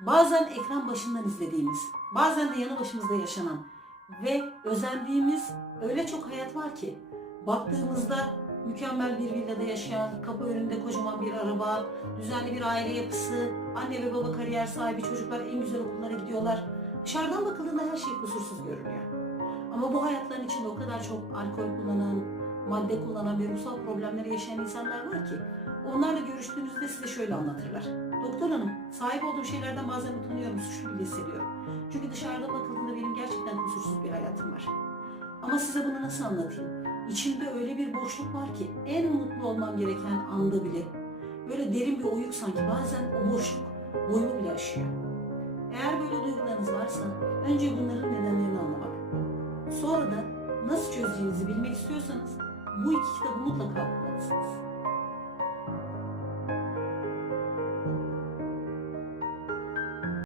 bazen ekran başından izlediğimiz, bazen de yanı başımızda yaşanan ve özendiğimiz öyle çok hayat var ki baktığımızda mükemmel bir villada yaşayan, kapı önünde kocaman bir araba, düzenli bir aile yapısı, anne ve baba kariyer sahibi çocuklar en güzel okullara gidiyorlar. Dışarıdan bakıldığında her şey kusursuz görünüyor. Ama bu hayatların içinde o kadar çok alkol kullanan, madde kullanan ve ruhsal problemleri yaşayan insanlar var ki onlarla görüştüğünüzde size şöyle anlatırlar. Doktor hanım, sahip olduğum şeylerden bazen utanıyorum, suçlu bile hissediyorum. Çünkü dışarıda bakıldığında benim gerçekten kusursuz bir hayatım var. Ama size bunu nasıl anlatayım? İçimde öyle bir boşluk var ki en mutlu olmam gereken anda bile böyle derin bir oyuk sanki bazen o boşluk boyumu bile aşıyor. Eğer böyle duygularınız varsa önce bunların nedenlerini anlamak. Sonra da nasıl çözeceğinizi bilmek istiyorsanız bu iki kitabı mutlaka okumalısınız.